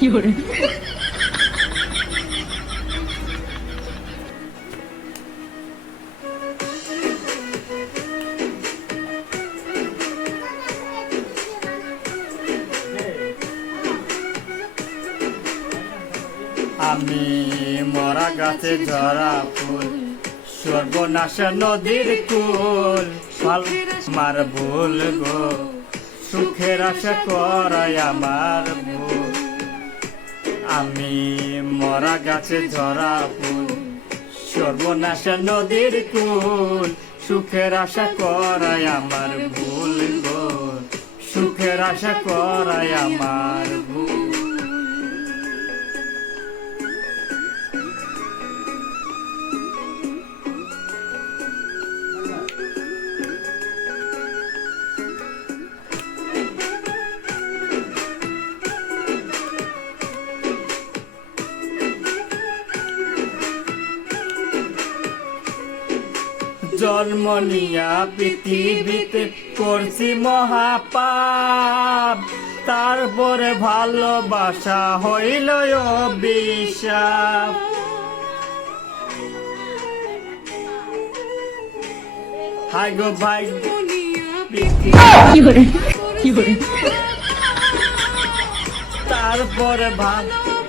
আমি মরা গাছে ঝরা ফুল, সর্বনাশা নদীর কুল, ফল মার ভুল গো, সুখের আশা করাই আমার ভুল। আমি মরা গাছে ঝরা ফুল, সর্বনাশা নদীর কুল, সুখের আশা করাই আমার ভুল গো, সুখের আশা করাই আমার ভুল। জন্ম নিয়া পৃথিবীতে করছি মহাপাপ, তারপরে ভালোবাসা হইল অভিশাপ। হাই গো ভাই, তারপরে ভালো